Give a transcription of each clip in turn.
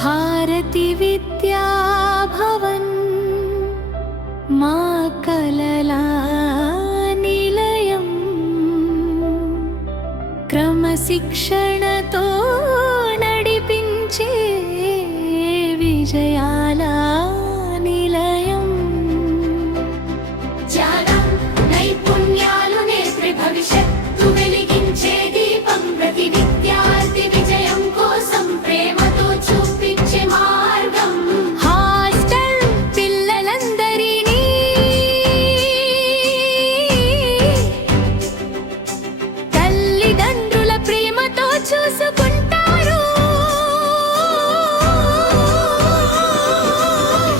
भारती विद्या भवन मा कलला निलयम क्रमशिक्षणतो नडिपिंचे विजयाल निलयम ज्ञानं नैपुण्यालु नेत्रे भविष्यत्तु वेलिगिंचे दीपं प्रति विद्यार्थी विजयं कोसं प्रेमतो చూపించే మార్గం హాస్టల్ పిల్లలందరినీ తల్లిదండ్రుల ప్రేమతో చూసుకుంటారు.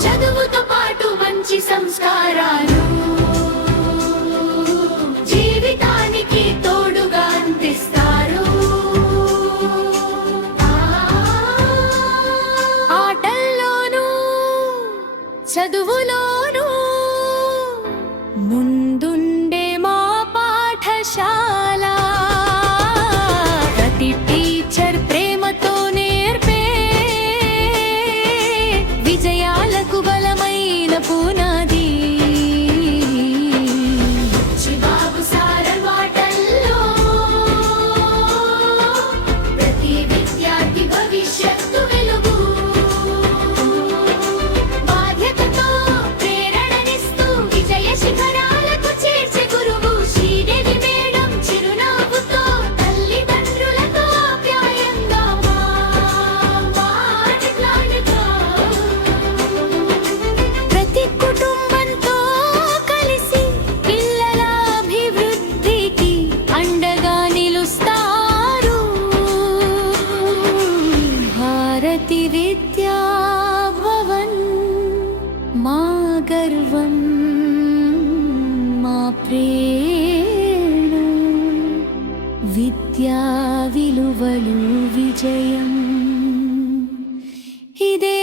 చదువుతో పాటు మంచి సంస్కారాలు జీవితానికి తోడుగా అందిస్తారు. చదువులోను ముందుండే మా పాఠశాల ప్రతి టీచర్ ప్రేమతో నేర్పే విజయాలకు బలమైన పునాది. చిబాబు సారల్ మాటల్లో ప్రతి విద్యార్థి భవిష్యత్తు వెలుగు విద్యా భవన్ మా గర్వం మా ప్రేరణ విద్యా విలువలు విజయం ఇదే